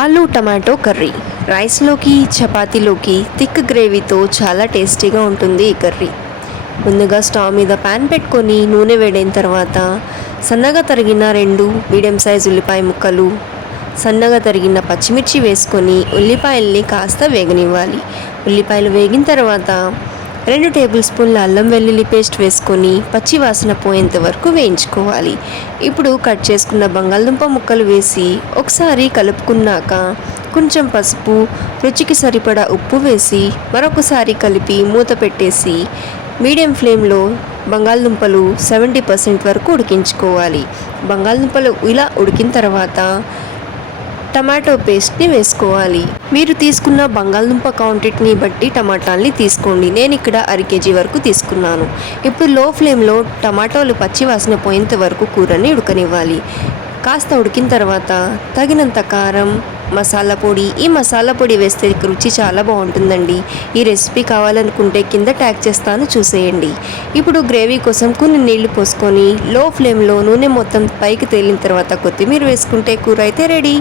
ఆలు tomato curry రైస్లోకి చపాతీలోకి థిక్ గ్రేవీతో చాలా టేస్టీగా ఉంటుంది ఈ కర్రీ. ముందుగా స్టవ్ మీద ప్యాన్ పెట్టుకొని నూనె వేడైన తర్వాత సన్నగా తరిగిన 2 మీడియం సైజ్ ఉల్లిపాయ ముక్కలు, సన్నగా తరిగిన పచ్చిమిర్చి వేసుకొని ఉల్లిపాయల్ని కాస్త వేగనివ్వాలి. ఉల్లిపాయలు వేగిన తర్వాత 2 టేబుల్ స్పూన్ల అల్లం వెల్లుల్లి పేస్ట్ వేసుకొని పచ్చి వాసన పోయేంత వరకు వేయించుకోవాలి. ఇప్పుడు కట్ చేసుకున్న బంగాళదుంప ముక్కలు వేసి ఒకసారి కలుపుకున్నాక కొంచెం పసుపు, రుచికి సరిపడా ఉప్పు వేసి మరొకసారి కలిపి మూత పెట్టేసి మీడియం ఫ్లేమ్లో బంగాళదుంపలు 70% వరకు ఉడికించుకోవాలి. బంగాళదుంపలు ఇలా ఉడికిన తర్వాత టమాటో పేస్ట్ని వేసుకోవాలి. మీరు తీసుకున్న బంగాళదుంప క్వాంటిటీని బట్టి టమాటాల్ని తీసుకోండి. నేను ఇక్కడ 1/2 kg వరకు తీసుకున్నాను. ఇప్పుడు లో ఫ్లేమ్లో టమాటోలు పచ్చి వాసన పోయేంత వరకు కూరని ఉడకనివ్వాలి. కాస్త ఉడికిన తర్వాత తగినంత కారం, మసాలా పొడి. ఈ మసాలా పొడి వేస్తే రుచి చాలా బాగుంటుందండి. ఈ రెసిపీ కావాలనుకుంటే కింద ట్యాగ్ చేస్తాను, చూసేయండి. ఇప్పుడు గ్రేవీ కోసం కొన్ని నీళ్లు పోసుకొని లో ఫ్లేమ్లో నూనె మొత్తం పైకి తేలిన తర్వాత కొత్తిమీర వేసుకుంటే కూర అయితే రెడీ.